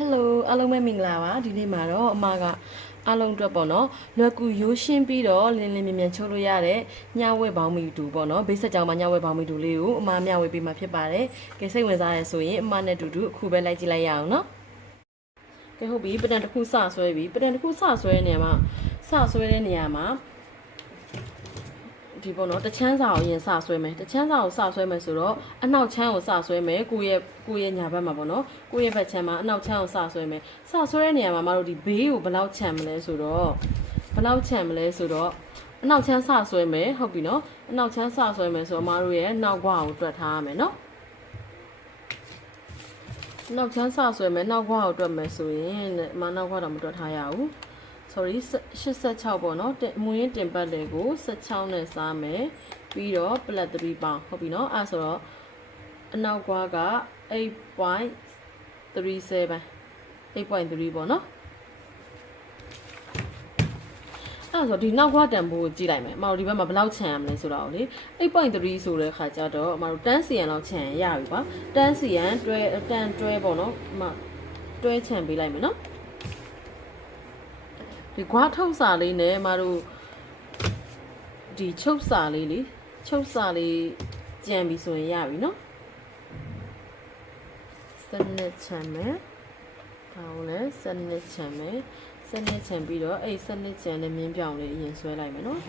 Hello အားလုံးပဲမင်္ဂလာပါဒီနေ့မှာတော့အမကအားလုံးအတွက်ပေါ့နော်လွယ်ကူရိုးရှင်းပြီးတော့လင်းလင်းမြန်မြန်ချုပ်လို့ရတဲ့ညဝက်ပေါင်းမီတူပေါ့နော်ဘေးဆက်ကြောင်မှာညဝက်ပေါင်းမီတူလေးကိုအမမျှဝေပေးမှာဖြစ်ပါတယ်ကဲစိတ်ဝင်စားရဆိုရင်အမနဲ့တူတူအခုပဲလိုက်ကြည့်လိုက်ရအောင်နော်ကဲဟုတ်ပြီပတန်တစ်ခုစဆွဲပြီပတန်တစ်ခုစဆွဲတဲ့နေရာမှာဒီပေါ့နော်တချမ်းစာကိုအရင်စဆွဲမယ်တချမ်းစာကိုစဆွဲမယ်ဆိုတော့အနောက်ချမ်းကိုစဆွဲမယ်ကိုရဲ့ညာဘက်မှာပေါ့နော်ကိုရဲ့ဘက်ချမ်းမှာအနောက်ချမ်းကိုစဆွဲမယ်စဆွဲတဲ့နေရာမှာမတို့ဒီဘေးကိုဘယ်လောက်ချမ်းမလဲဆိုတော့အနောက်ချမ်းစဆွဲမယ်ဟုတ်ပြီနော်အနောက်ချမ်းစဆွဲမယ်ဆိုတော့မတို့ရဲ့နောက်ခွကိုတွက်ထားရမယ်နော်နောက်ချမ်းစဆွဲမယ်နောက်ခွကိုတွက်မယ်ဆိုရင်နောက်ခွတော့မတွက်ထားရဘူးsorry 86ပေါ့နော်မူရင်းတင်ပတ်တယ်ကို16နဲ့စားမယ်ပြီးတော့ plus 3ပေါင်းဟုတ်ပြီနော်အဲ့ဆိုတော့အနောက်ကွာက 8.37 8.3ပေါ့နော်အဲ့ဆိုဒီနောက်ကွာတန်ဖိုးကိုကြည့်လိုက်မယ်အမတို့ဒီဘက်မှာဘယ်လောက်ခြံရမလဲဆိုတော့လေ 8.3 ဆိုတဲ့ခါကျတော့အမတို့10 cm လောက်ခြံရပြီပါ10 cm တွဲပေါ့နော်အမတွဲခြံပေးလိုက်မယ်နော်ဒီကွာထုတ်စာလေးနဲ့မတို့ဒီချုပ်စာလေးကြံပြီဆိုရင်ရပြီနော်စနစ်ချမ်းမယ်ဒါကိုလည်းစနစ်ချမ်းမယ်စနစ်ချမ်းပြီးတော့အဲ့စနစ်ချမ်းနဲ့မြင်းပြောင်လေးအရင်ဆွဲလိုက်မယ်နော်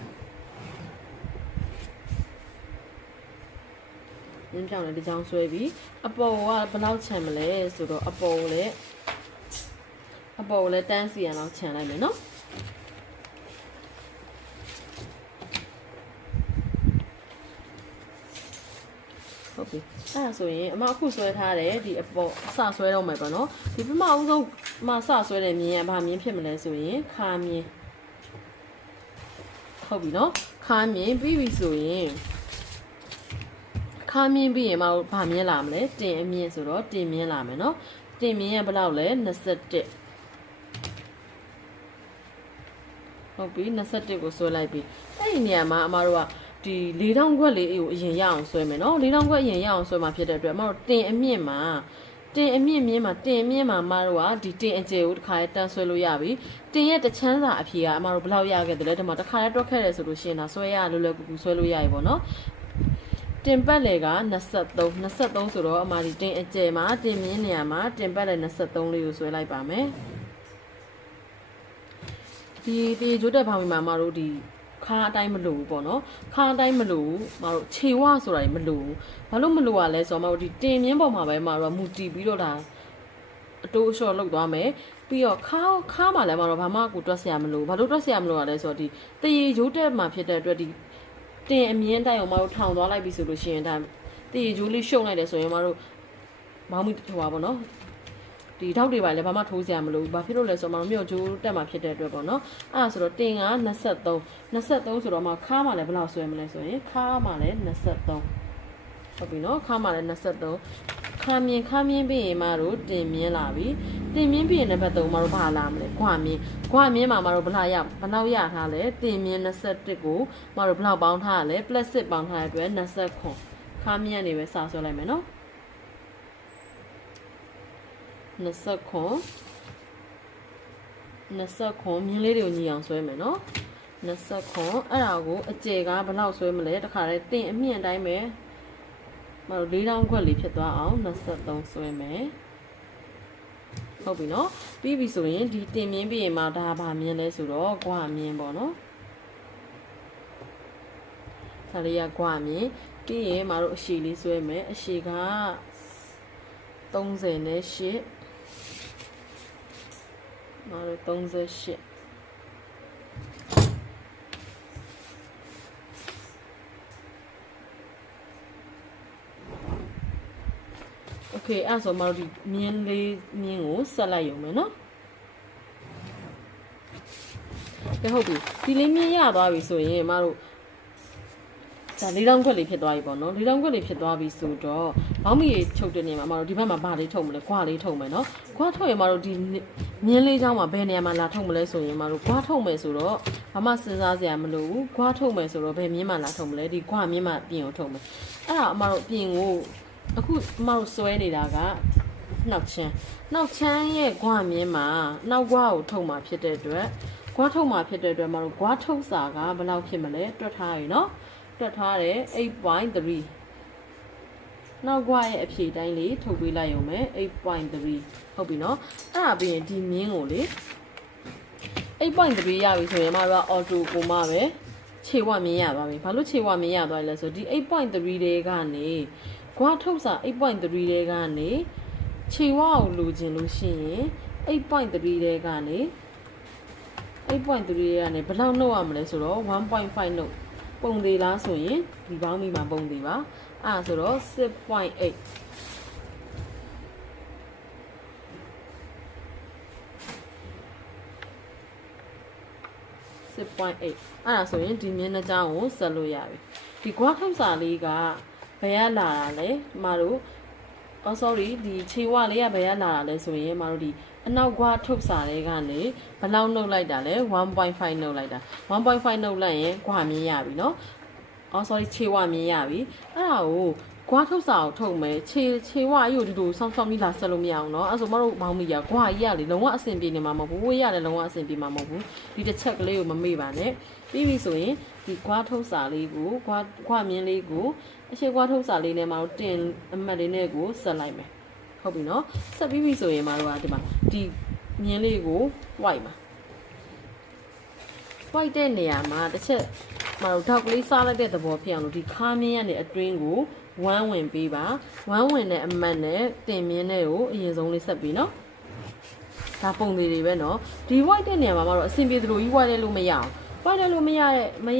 မြင်းပြောင်လေးတစ်ချောင်းဆွဲပြီးအပေါ်ကဘယ်လောက်ချမ်းမလဲဆိုတော့အပေါ်ကိုလည်း10 cm လောက်ချမ်းလိုက်မယ်နော်ဟုတ်ပြီအဲ့ဒါဆိုရင်အမအခုဆွဲထားတယ်ဒီအပေါ်စဆွဲတော့မယ်ပေါ့နော်ဒီပထမအဦးဆုံးမစဆွဲတဲ့မြင်းကဘာမြင်းဖြစ်မလဲဆိုရင်ခါမြင်းဟုတ်ပြီနော်ခါမြင်းပြီးပြီဆိုရင်ခါမြင်းပြီးရင်မဘာမြင်းလာမလဲတင်အမြင့်ဆိုတော့တင်မြင်းလာမယ်နော်တင်မြင်းကဘယ်လောက်လဲ21ဟုတ်ပြီ21ကိုဆွဲလိုက်ပြီအဲ့ဒီနေရာမှာအမတို့ကဒီ4000ခွက်လေးကိုအရင်ရအောင်ဆွဲမယ်နော်4000ခွက်အရင်ရအောင်ဆွဲမှာဖြစ်တဲ့အတွက်အမတို့တင်အမြင့်မှာမတို့ကဒီတင်အကျယ်ကိုတစ်ခါတည်းတန်းဆွဲလို့ရပြီတင်ရဲ့တချမ်းစာအဖြေကအမတို့ဘယ်လောက်ရခဲ့တယ်လဲဒီမှာတစ်ခါတည်းတွက်ခဲ့တယ်ဆိုလို့ရှိရင်ဒါဆွဲရလွယ်လွယ်ကူကူဆွဲလို့ရပြီပေါ့နော်တင်ပတ်လေက23ဆိုတော့အမဒီတင်အကျယ်မှာတင်မြင့်နေရာမှာတင်ပတ်လေ23လေးကိုဆွဲလိုက်ပါမယ်ဒီဂျိုးတက်ဖောင်းပြီးမှမတို့ဒီခါအတိုင်းမလို့ပေါ့နော်ခါအတိုင်းမလို့မတို့ခြေဝဆိုတာမလို့ဘာလို့မလို့ရလဲဆိုတော့မတို့ဒီတင်မြင်းပေါ်မှာပဲမတို့ကမူတည်ပြီးတော့ဒါအတိုးအလျှော့လုပ်သွားမယ်ပြီးတော့ခါမှလည်းမတို့ဘာမှကိုတွက်ဆရာမလို့ဘာလို့တွက်ဆရာမလို့ရလဲဆိုတော့ဒီတရေဂျိုးတက်မှာဖြစ်တဲ့အတွက်ဒီတင်အမြင့်တိုင်းအောင်မတို့ထောင်သွားလိုက်ပြီဆိုလို့ရှိရင်ဒါတရေဂျိုးလေးရှုံလိုက်တယ်ဆိုရင်မတို့ဘောင်းမီဟိုပါပေါ့နော်ဒီထောက်တွေပါလည်းဘာမှထိုးစရာမလိုဘူးဘာဖြစ်လို့လဲဆိုတော့မြို့ကျိုးတက်မှာဖြစ်တဲ့အတွက်ပေါ့နော်အဲ့ဒါဆိုတော့တင်က23ဆိုတော့မှခါမှလည်းဘယ်လောက်ဆွဲမလဲဆိုရင်ခါမှလည်း23ဟုတ်ပြီနော်ခါမှလည်း23ခါမြင်ပြီးရင်မတို့တင်မြင်းလာပြီတင်မြင်းပြီးရင်နံပါတ်3မတို့ဘာလာမလဲခွာမြင်းမှာမတို့ဘယ်လောက်ရထားလဲတင်မြင်း21ကိုမတို့ဘယ်လောက်ပေါင်းထားရလဲ +6 ပေါင်းထားတဲ့အတွက်29ခါမြင်းကနေပဲစဆွဲလိုက်မယ်နော်29မြင်းလေးတွေကိုညီအောင်ဆွဲမယ်နော်29အဲ့ဒါကိုအကျယ်ကဘယ်လောက်ဆွဲမလဲတခါတည်းတင်အမြင့်တိုင်းပဲမတို့4000ခွက်လေးဖြစ်သွားအောင်23ဆွဲမယ်ဟုတ်ပြီနော်ပြီးပြီဆိုရင်ဒီတင်မြင်းပြီးရင်မှဒါဗာမြင်းလဲဆိုတော့ကွာမြင်းပေါ့နော်ဒါလေးကကွာမြင်းပြီးရင်မတို့အရှည်လေးဆွဲမယ်အရှည်က38မတို့38โอเคအဲ့ဆိုမတို့ဒီမြင်းကိုဆက်လိုက်ရုံပဲเนาะကဲဟုတ်ပြီဒီလေးမြင်းရသွားပြီဆိုရင်မတို့ဒါ4000ခွက်လေးဖြစ်သွားပြီပေါ့နော်4000ခွက်လေးဖြစ်သွားပြီဆိုတော့ဘောင်းမီရေချုပ်တဲ့နေရာမှာမတို့ဒီဘက်မှာဗာလေးထုတ်မလဲခွာလေးထုတ်မယ်နော်ခွာထုတ်ရင်မတို့ဒီမြင်းလေးချောင်းမှာဘယ်နေရာမှာလာထုတ်မလဲဆိုရင်မတို့ခွာထုတ်မယ်ဆိုတော့ဘာမှစဉ်းစားစရာမလိုဘူးခွာထုတ်မယ်ဆိုတော့ဘယ်မြင်းမှာလာထုတ်မလဲဒီခွာမြင်းမှာပြင်ကိုထုတ်မယ်အဲ့ဒါအမတို့ပြင်ကိုအခုအမတို့ဆွဲနေတာက နောက်ချမ်းရဲ့ဂွမြင်းမှာနောက်ဂွကိုထုတ်မှာဖြစ်တဲ့အတွက်ဂွထုတ်မှာဖြစ်တဲ့အတွက်မတို့ဂွထုတ်စာကဘယ်လောက်ဖြစ်မလဲတွက်ထားရည်နော်တွက်ထားတယ် 8.3 နောက်ဂွရဲ့အဖြေတိုင်းလေးထုတ်ပေးလိုက်ရုံပဲ 8.3 ဟုတ်ပြီနော်အဲ့ဒါပြီးရင်ဒီမြင်းကိုလေ 8.3 ရပြီဆိုရင်မတို့က auto ကိုမှပဲခြေဝမြင်ရသွားပြီဘာလို့ခြေဝမြင်ရသွားလဲဆိုဒီ 8.3 တွေကနေဂွထုတ်စာ 8.3 တွေကနေခြေဝကိုလိုချင်လို့ရှိရင် 8.3 တွေကနေ8.3 တွေကနေဘယ်လောက်နှုတ်ရမလဲဆိုတော့ 1.5 နှုတ်ပုံသေးလားဆိုရင်ဒီပေါင်းပြီးမှပုံသေးပါအဲ့ဆိုတော့ 6.8 6.8 အဲ့ဒါဆိုရင်ဒီမျက်နှာကြောင်းကိုဆက်လို့ရပြီဒီဂွထုတ်စာလေးကဘယ်ရလာတာလဲမတို့ sorry ဒီခြေဝလေးကဘယ်ရလာတာလဲဆိုရင်မတို့ဒီအနောက်ဂွထုတ်စာတွေကနေဘယ်လောက်နှုတ်လိုက်တာလဲ 1.5 နှုတ်လိုက်တာ 1.5 နှုတ်လိုက်ရင်ဂွမြင်ရပြီเนาะ sorry ခြေဝမြင်ရပြီအဲ့ဒါကိုဂွထုတ်စာကိုထုတ်မယ်ခြေဝအယိုဒီလိုစောင်းပြီးလာဆက်လို့မရအောင်เนาะအဲ့ဆိုမတို့မောင်းမိရဂွကြီးရလေလုံးဝအဆင်ပြေနေမှာမဟုတ်ဘူးဝေးရတယ်လုံးဝအဆင်ပြေမှာမဟုတ်ဘူးဒီတစ်ချက်ကလေးကိုမမေ့ပါနဲ့ပြီးပြီဆိုရင်ဒီဂွထုတ်စာလေးကိုဂွမြင်းလေးကိုအရှိဂွထုတ်စာလေးနဲ့မတို့တင်အမှတ်လေးနဲ့ကိုဆက်လိုက်မယ်ဟုတ်ပြီเนาะဆက်ပြီးပြီဆိုရင်မတို့ကဒီမှာဒီမြင်းလေးကို white မှာ white တဲ့နေရာမှာတစ်ချက်မတို့ထောက်ကလေးစားလိုက်တဲ့သဘောဖြစ်အောင်လို့ဒီခါမြင်းရတဲ့အတွင်းကိုဝမ်းဝင်ပေးပါဝမ်းဝင်တဲ့အမှတ်နဲ့တင်မြင်းတဲ့ကိုအရင်ဆုံးလေးဆက်ပြီးเนาะဒါပုံသေးတွေပဲเนาะဒီ white တဲ့နေရာမှာမတို့အဆင်ပြေသလိုကြီး white တဲ့လို့မရအောင် white တဲ့လို့မရ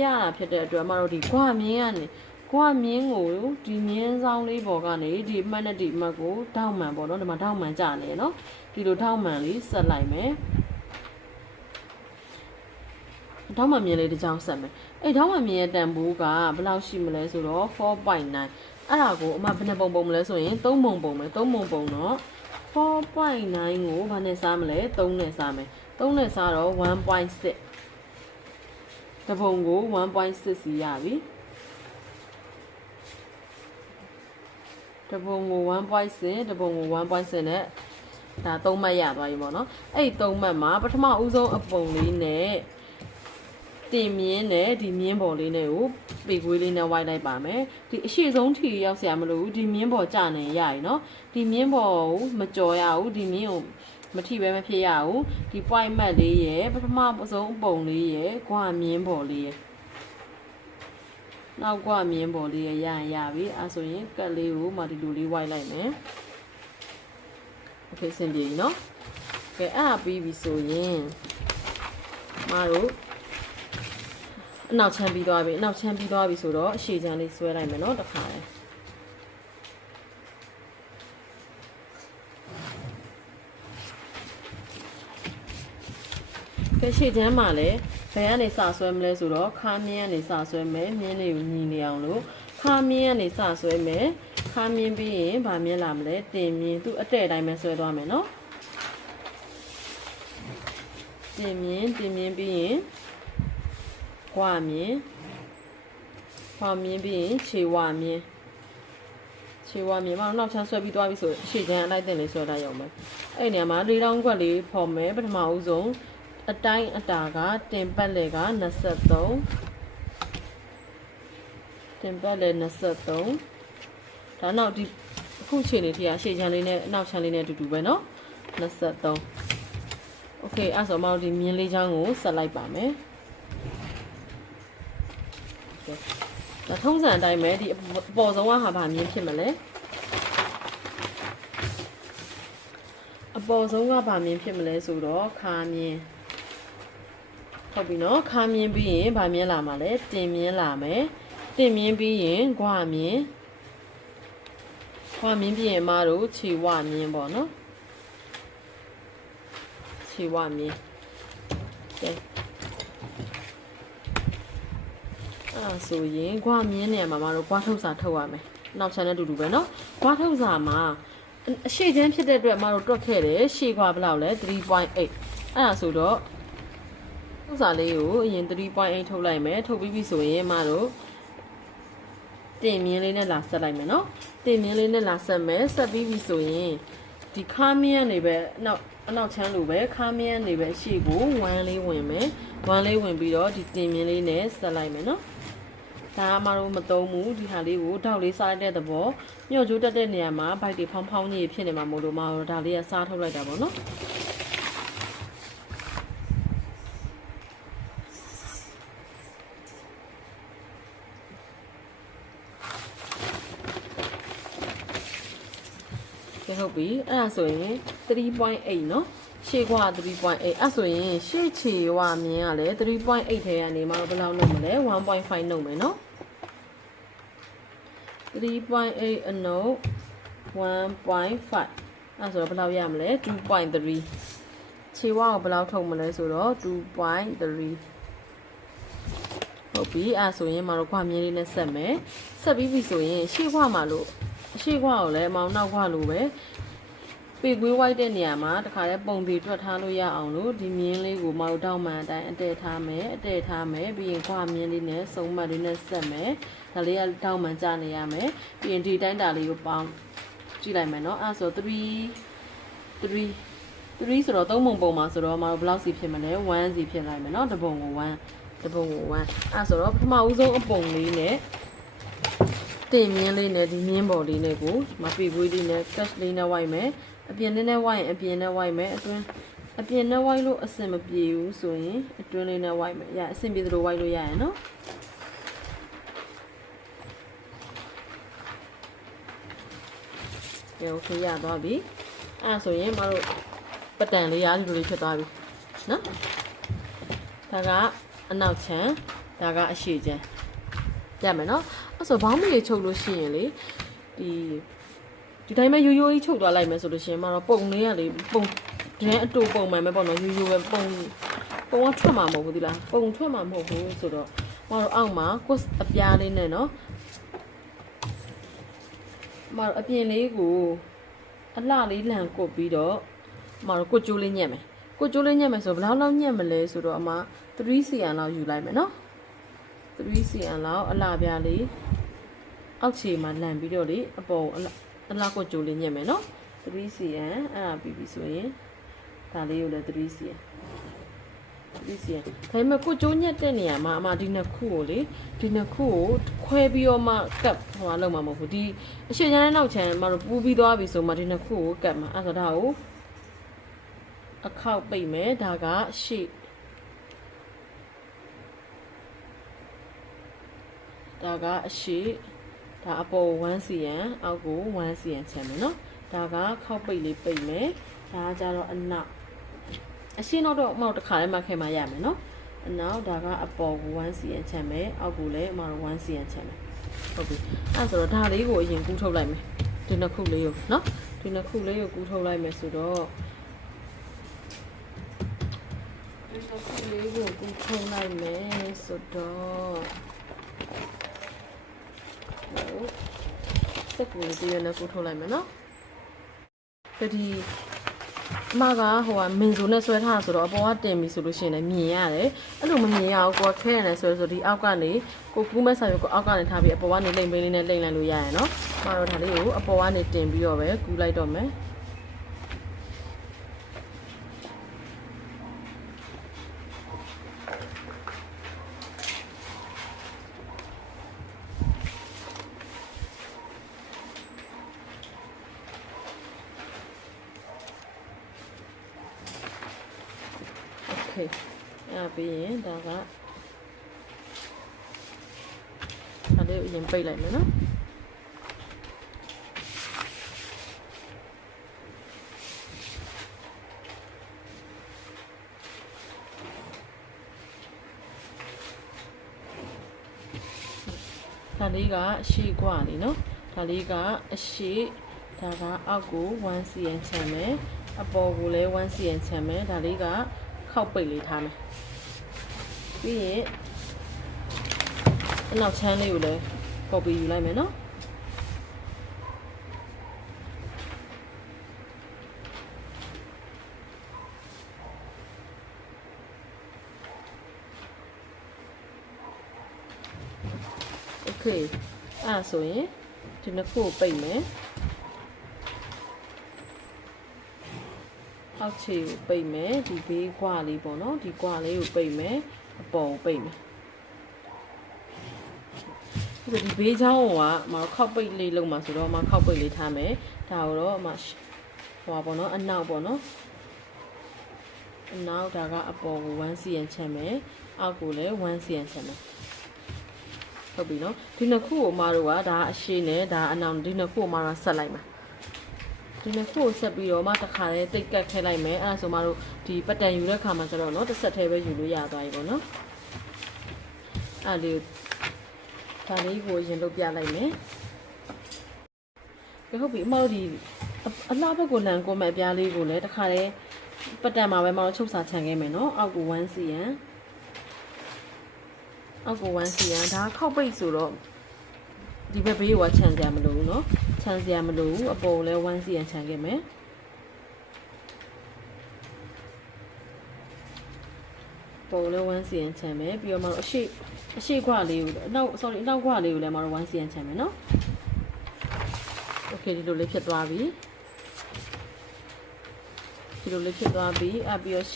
တာဖြစ်တဲ့အတွက်မတို့ဒီဂွမြင်းကနေဂွမြင်းကိုဒီမြင်းဆောင်လေးပေါ်ကနေဒီအမှတ်နဲ့ဒီအမှတ်ကိုထောက်မှန်ပေါ့เนาะဒီမှာထောက်မှန်ကြနေเนาะဒီလိုထောက်မှန်လေးဆက်လိုက်မယ်ထောက်မှန်မြင်းလေးတစ်ကြောင်းဆက်မယ်အဲ့ထောက်မှန်မြင်းရဲ့တန်ဖိုးကဘယ်လောက်ရှိမလဲဆိုတော့ 4.9 အဲ့ဒါကိုအမဘယ်နှပုံမလဲဆိုရင်3ပုံပုံမယ်3ပုံပုံတော့ 4.9 ကိုဘာနဲ့စားမလဲ3နဲ့စားမယ်3နဲ့စားတော့ 1.6 တပုံကို 1.6 စီရပြီတပုံကို 1.6 တပုံကို 1.6 နဲ့ဒါ3မှတ်ရသွားပြီပေါ့နော်အဲ့3မှတ်မှာပထမဦးဆုံးအပုံလေးနဲ့တင်မြင်းနဲ့ဒီမြင်းပေါ်လေးနဲ့ကိုပေကွေးလေးနဲ့ဝိုက်လိုက်ပါမယ်ဒီအရှိဆုံးထီရောက်စရာမလိုဘူးဒီမြင်းပေါ်ကြနေရရင်เนาะဒီမြင်းပေါ်ကိုမကြော်ရဘူးဒီမြင်းကိုမထိပဲမဖြစ်ရဘူးဒီ point မှတ်လေးရယ်ပထမဆုံးအပုံလေးရယ်ဂွမြင်းပေါ်လေးရယ်နောက်ဂွမြင်းပေါ်လေးရယ်ရရင်ရပြီအဲဆိုရင်ကတ်လေးကိုမဒီလိုလေးဝိုက်လိုက်မယ်โอเคစင်ပြေပြီเนาะကဲအဲ့ဒါပြီးပြီဆိုရင်မတို့အနောက်ချမ်းပြီးသွားပြီအနောက်ချမ်းပြီးသွားပြီဆိုတော့အရှေ့ချမ်းလေးဆွဲလိုက်မယ်เนาะတစ်ခါလေးကဲရှေ့ချမ်းမှာလည်းဘယ်ကနေစဆွဲမလဲဆိုတော့ခါမြင်းကနေစဆွဲမယ်မြင်းလေးကိုညီနေအောင်လို့ခါမြင်းကနေစဆွဲမယ်ခါမြင်းပြီးရင်ဗာမြင်းလာမလဲတင်မြင်းသူ့အတဲ့တိုင်းပဲဆွဲသွားမယ်เนาะတင်မြင်းပြီးရင်ဂွမြင်းပြီးရင်ခြေဝမြင်းမနောက်ချမ်းဆွဲပြီးသွားပြီဆိုရှေ့ချမ်းအလိုက်တင်လေးဆွဲထားရုံပဲအဲ့နေရာမှာ၄တောင်းခွက်လေးဖော်မယ်ပထမဦးဆုံးအတိုင်းအတာကတင်ပတ်လေက23တင်ပတ်လေ23ဒါနောက်ဒီအခုချိန်လေးထိရရှေ့ချမ်းလေးနဲ့အနောက်ချမ်းလေးနဲ့အတူတူပဲเนาะ23โอเคအဲ့ဆိုမှဒီမြင်းလေးချမ်းကိုဆက်လိုက်ပါမယ်ဒါထုံးစံအတိုင်းပဲဒီအပေါ်ဆုံးကဟာဗာမြင်းဖြစ်မလဲအပေါ်ဆုံးကဗာမြင်းဖြစ်မလဲဆိုတော့ခါမြင်းဟုတ်ပြီနော်ခါမြင်းပြီးရင်ဗာမြင်းလာမှာလဲတင်မြင်းလာမယ်တင်မြင်းပြီးရင်ဂွမြင်းပြီးရင်မတို့ခြေဝမြင်းပေါ့နော်ခြေဝမြင်းကဲအဲ့ဆိုရင်ဂွမြင်းနေရာမှာမတို့ဂွထုတ်စာထုတ်ရမယ်နောက်ချမ်းနဲ့တူတူပဲเนาะဂွထုတ်စာမှာအရှိချင်းဖြစ်တဲ့အတွက်မတို့တွက်ခဲ့တယ်ရှေ့ဂွဘယ်လောက်လဲ 3.8 အဲ့ဒါဆိုတော့ထုတ်စာလေးကိုအရင် 3.8 ထုတ်လိုက်မယ်ထုတ်ပြီးပြီဆိုရင်မတို့တင်မြင်းလေးနဲ့လာဆက်လိုက်မယ်เนาะတင်မြင်းလေးနဲ့လာဆက်မယ်ဆက်ပြီးပြီဆိုရင်ဒ ဒီခါမင်းကနေပဲအနောက်ချမ်းလိုပဲခါမင်းကနေပဲရှေ့ကို1လေးဝင်မယ်1လေးဝင်ပြီးတော့ဒီတင်မြင်းလေးနဲ့ဆက်လိုက်မယ်နော်ဒါအမတို့မသုံးဘူးဒီဟာလေးကိုထောက်လေးစားလိုက်တဲ့သဘောညှော့ကျိုးတက်တဲ့နေရာမှာဘိုက်တွေဖောင်းဖောင်းကြီးဖြစ်နေမှာမို့လို့မတို့ဒါလေးကစားထုတ်လိုက်တာပေါ့နော်ဟုတ်ပြီအဲ့ဒါဆိုရင် 3.8 เนาะရှေ့ကွာ 3.8 အဲ့ဆိုရင်ရှေ့ခြေဝါမြင်ကလည်း 3.8 ထဲကနေမှဘယ်လောက်လုပ်မလဲ 1.5 လုပ်မယ်เนาะ3.8 အနုပ် 1.5 အဲ့ဆိုတော့ဘယ်လောက်ရမလဲ 2.3 ခြေဝါကိုဘယ်လောက်ထုတ်မလဲဆိုတော့ 2.3 ဟုတ်ပြီအဲ့ဆိုရင်မတို့ခွာမြင်းလေးနဲ့ဆက်မယ်ဆက်ပြီးပြီဆိုရင်ရှေ့ခွာမှာလို့ရှေ့ခွာကိုလည်းမောင်နောက်ခွာလို့ပဲပေကွေးဝိုက်တဲ့နေရာမှာတခါလဲပုံသေးတွက်ထားလို့ရအောင်လို့ဒီမြင်းလေးကိုမောင်တောက်မှန်အတိုင်းအတဲထားမယ်ပြီးရင်ခွာမြင်းလေးနဲ့စုံမတ်လေးနဲ့ဆက်မယ်ဒါလေးကတောက်မှန်ကြနေရမယ်ပြီးရင်ဒီတိုင်းတာလေးကိုပေါင်းကြည့်လိုက်မယ်เนาะအဲ့ဆို3ဆိုတော့3ပုံမှာဆိုတော့မောင်ဘယ်လောက်စီဖြစ်မလဲ1စီဖြစ်လိုက်မယ်เนาะတစ်ပုံကို1အဲ့ဆိုတော့ပထမဦးဆုံးအပုံလေးနဲ့တင်မြင်းလေးနဲ့ဒီမြင်းပေါ်လေးနဲ့ကိုမပေကွေးလေးနဲ့ cash လေးနဲ့ဝိုက်မယ်အပြင်နဲ့ဝိုက်ရင်အပြင်နဲ့ဝိုက်မယ်အတွင်းအပြင်နဲ့ဝိုက်လို့အဆင်မပြေဘူးဆိုရင်အတွင်းလေးနဲ့ဝိုက်မယ်အဆင်ပြေသလိုဝိုက်လို့ရရင်နော်โอเคရသွားပြီအဲ့ဆိုရင်မတို့ပတန်လေးရားဒီလိုလေးဖြစ်သွားပြီနော်ဒါကအနောက်ချမ်းဒါကအရှေ့ချမ်းရမယ်နော်အဲ့ဆိုဘောင်းမီလေးချုပ်လို့ရှိရင်လေဒီတိုင်းပဲရိုးရိုးကြီးချုပ်သွားလိုက်မယ်ဆိုလို့ရှိရင်မတော့ပုံလေးကလေပုံဒန်းအတူပုံမှန်ပဲပေါ့နော်ရိုးရိုးပဲပုံကထွက်မှာမဟုတ်ဘူးဒီလားပုံထွက်မှာမဟုတ်ဘူးဆိုတော့မတော့အောက်မှာကွတ်အပြားလေးနဲ့နော်မတော့အပြင်လေးကိုအလှလေးလန်ကုတ်ပြီးတော့မတော့ကွတ်ကျိုးလေးညက်မယ်ကွတ်ကျိုးလေးညက်မယ်ဆိုဘယ်လောက်လောက်ညက်မလဲဆိုတော့အမ3 cm လောက်ယူလိုက်မယ်နော်3 cm လောက်အလှပြားလေးအောက်ခြေမှာလန်ပြီးတော့လေအပေါ်အလှကွတ်ကျိုးလေးညက်မယ်နော်3 cm အဲ့ဒါပြီးပြီဆိုရင်ဒါလေးကိုလည်း3 cm ဒါပေမဲ့ကွတ်ကျိုးညက်တဲ့နေရာမှာအမဒီနှစ်ခုကိုလေဒီနှစ်ခုကိုခွဲပြီးတော့မှကပ်ဟိုလောက်မှာမဟုတ်ဘူးဒီအရှေ့ချမ်းနဲ့နောက်ချမ်းမတို့ပူးပြီးသွားပြီဆိုမှဒီနှစ်ခုကိုကပ်မှာအဲ့ဒါကိုအခောက်ပိတ်မယ်ဒါကရှေ့ဒါကအရှိဒါအပေါ်1 cm အောက်ကို1 cm ချမ်းမယ်နော်ဒါကခောက်ပိတ်လေးပိတ်မယ်ဒါကကြတော့အနောက်အရှိနောက်တော့အမောက်တစ်ခါလေးမှခဲမှရမယ်နော်အနောက်ဒါကအပေါ်ကို1 cm ချမ်းမယ်အောက်ကိုလည်းအမတို့1 cm ချမ်းမယ်ဟုတ်ပြီအဲ့ဆိုတော့ဒါလေးကိုအရင်ကူးထုတ်လိုက်မယ်ဒီနှစ်ခုလေးကိုနော်ဒီနှစ်ခုလေးကိုကူးထုတ်လိုက်မယ်ဆိုတော့ဒီနှစ်ခုလေးကိုကူးထုတ်လိုက်မယ်ဆိုတော့စက်ကူဒီရနဲ့ကူထုတ်လိုက်မယ်နော်ဒီအမကဟိုကမင်ဆိုနဲ့ဆွဲထားဆိုတော့အပေါ်ကတင်ပြီဆိုလို့ရှိရင်လည်းမြင်ရတယ်အဲ့လိုမမြင်ရဘူးကိုခဲရနေဆွဲဆိုဒီအောက်ကနေကိုကူးမဲ့ဆိုင်ကိုအောက်ကနေထားပြီးအပေါ်ကနေလိမ့်ပေးလေးနဲ့လိမ့်လိုက်လို့ရရနော်အမတော့ဒါလေးကိုအပေါ်ကနေတင်ပြီးတော့ပဲကူးလိုက်တော့မယ်အဲ့ပြီးရင်ဒါကဒါလေးအရင်ပိတ်လိုက်မယ်နော်ဒါလေးကအရှိกว่าလीနော်ဒါလေးကအရှိဒါကအောက်ကို1 cm ချမ်းမယ်အပေါ်ကိုလည်း1 cm ချမ်းမယ်ဒါလေးကခောက်ပိတ်လေးထားမယ်ပြီးရင်အနောက်ချမ်းလေးကိုလည်းကော်ပီယူလိုက်မယ်နော်โอเคအဲ့ဆိုရင်ဒီနှစ်ခုကိုပိတ်မယ် အောက်ခြေကိုပိတ်မယ်ဒီဘေးကွာလေးပေါ့နော်ဒီကွာလေးကိုပိတ်မယ်အပေါ်ကိုပိတ်မယ်ဒီဘေးချောင်းကမခောက်ပိတ်လေးလုံးမှာဆိုတော့ခောက်ပိတ်လေးထားမယ်ဒါကိုတော့ဟိုပါပေါ့နော်အနောက်ပေါ့နော်အနောက်ဒါကအပေါ်ကို 1cm ချမ်းမယ်အောက်ကိုလည်း 1cm ချမ်းမယ်ဟုတ်ပြီနော်ဒီနှစ်ခုကိုတို့ကဒါအရှေ့နဲ့ဒါအနောက်ဒီနှစ်ခုကိုတော့ဆက်လိုက်မှာဒီနှစ်ခုကိုဆက်ပြီးတော့တစ်ခါလေးတိတ်ကတ်ခဲလိုက်မယ်အဲ့ဒါဆိုတို့ဒီပတ်တန်ယူတဲ့ခါမှာကျတော့နော်တစ်ဆက်သေးပဲယူလို့ရသွားပြီပေါ့နော်အဲ့ဒီဒါလေးကိုရင်လုပ်ပြလိုက်မယ်ဟုတ်ပြီတို့ဒီအလှဘက်ကိုလန်ကိုမဲ့အပြားလေးကိုလည်းတစ်ခါလေးပတ်တန်မှာပဲချုပ်စာချန်ခဲ့မယ်နော်အောက်ကို 1cm အောက်ကို 1cm ဒါခောက်ပိတ်ဆိုတော့ဒီဘက်ဘေးကချန်စရာမလိုဘူးเนาะချန်စရာမလိုဘူးအပေါ်လည်း 1cm ချန်ခဲ့မယ်ပေါ်လည်း 1cm ချန်မယ်ပြီးတော့အရှိခွလေးကိုအနောက်ခွလေးကိုလည်း1cm ချန်မယ်เนาะโอเคဒီလိုလေးဖြစ်သွားပြီဒီလိုလေးဖြစ်သွားပြီပြီးတော့အ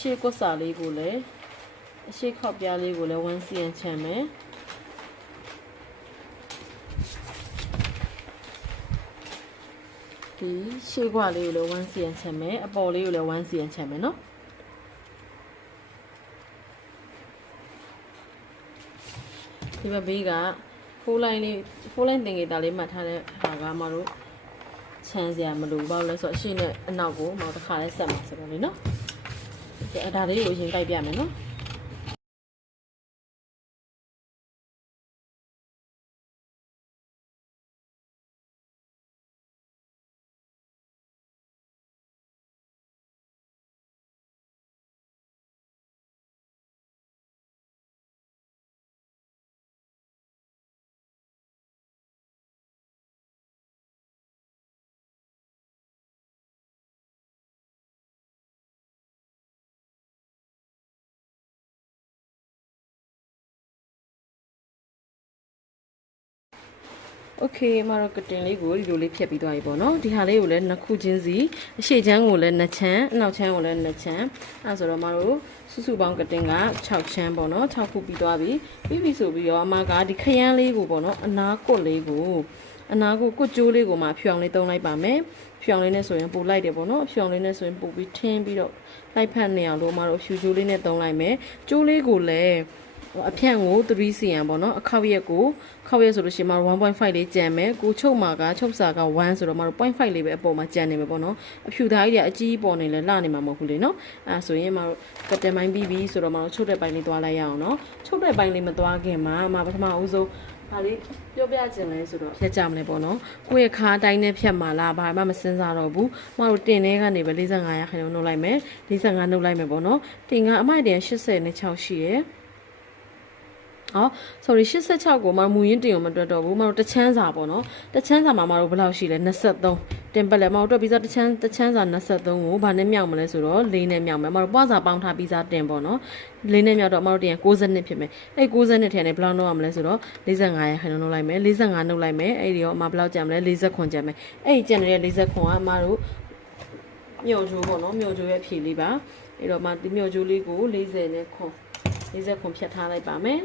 ရှိကွတ်စာလေးကိုလည်းအရှိခောက်ပြားလေးကိုလည်း 1cm ချန်မယ်ဒီရှေ့ခွလေးကိုလည်း 1cm ချန်မယ်အပေါ်လေးကိုလည်း 1cm ချန်မယ်နော်ဒီဘက်ဘေးက4 line သင်္ကေတလေးမှတ်ထားတဲ့ဟာကတို့ချန်စရာမလိုဘာလို့လဲဆိုတော့အရှေ့နဲ့အနောက်ကိုတစ်ခါလဲဆက်မှာဆိုတော့လေနော်ဒါလေးကိုအရင်ကြိုက်ပြမယ်နော်โอเคတို့ကတင်လေးကိုဒီလိုလေးဖြတ်ပြီးသွားပြီပေါ့နော်ဒီဟာလေးကိုလည်းနှစ်ခုချင်းစီအရှေ့ချမ်းကိုလည်းနှစ်ချမ်းအနောက်ချမ်းကိုလည်းနှစ်ချမ်းအဲဆိုတော့တို့စုစုပေါင်းကတင်က6ချမ်းပေါ့နော်6ခုပြီးသွားပြီဆိုပြီးတော့ကဒီခရမ်းလေးကိုပေါ့နော်အနားကွတ်လေးကိုကွတ်ကြိုးလေးကိုဖြောင်လေးသုံးလိုက်ပါမယ်ဖြောင်လေးနဲ့ဆိုရင်ပို့လိုက်တယ်ပေါ့နော်ဖြောင်လေးနဲ့ဆိုရင်ပို့ပြီးထင်းပြီးတော့လိုက်ဖက်နေအောင်တို့ဖြူကြိုးလေးနဲ့သုံးလိုက်မယ်ကြိုးလေးကိုလည်းအဖြန့်ကို 3cm ပေါ့နော်အခောက်ရက်ဆိုလို့ရှိရင်1.5 လေးကျန်မယ်ကိုချုပ်မှာကချုပ်စာက1ဆိုတော့0.5 လေးပဲအပေါ်မှာကျန်နေမယ်ပေါ့နော်အဖြူသားကြီးတွေအကြီးပေါ်နေလဲလှနေမှာမဟုတ်ဘူးလေနော်အဲဆိုရင်ကတမိုင်းပြီးပြီဆိုတော့ချုပ်တဲ့ပိုင်းလေးသွားလိုက်ရအောင်နော်ချုပ်တဲ့ပိုင်းလေးမသွားခင်မှာပထမဦးဆုံးဒါလေးပြောပြချင်လဲဆိုတော့ဖြတ်ကြမလဲပေါ့နော်ကိုယ့်ရဲ့ခါတိုင်းနဲ့ဖြတ်မှာလားဘာမှမစဉ်းစားတော့ဘူးတို့တင်ထဲကနေပဲ45 ရာခိုင်နှုန်းနှုတ်လိုက်မယ်45နှုတ်လိုက်မယ်ပေါ့နော်တင်ကအမိုက်တန်80နဲ့6ရှိရယ်sorry 86ကိုမူရင်းတင်အောင်မတွက်တော့ဘူးတချမ်းစာပေါ့နော်တချမ်းစာမှာတို့ဘယ်လောက်ရှိလဲ23တင်ပတ်လဲတွက်ပြီးသားတချမ်းစာ23ကိုဘာနဲ့မြောက်မလဲဆိုတော့4နဲ့မြောက်မယ်ပွားစာပေါင်းထားပြီးသားတင်ပေါ့နော်4နဲ့မြောက်တော့တို့တင်60ဖြစ်မယ်အဲ့60နဲ့ထဲနဲ့ဘယ်လောက်နှုတ်ရမလဲဆိုတော့45 ရာခိုင်နှုန်းနှုတ်လိုက်မယ်45နှုတ်လိုက်မယ်အဲ့ဒီရောဘယ်လောက်ကျန်မလဲ40ခွန်ကျန်မယ်အဲ့ဒီကျန်နေတဲ့40ခွန်ကတို့မြို့ကျိုးပေါ့နော်မြို့ကျိုးရဲ့ဖြေလေးပါအဲ့တော့ဒီမြို့ကျိုးလေးကို40နဲ့ခွန်ဖြတ်ထားလိုက်ပါမယ်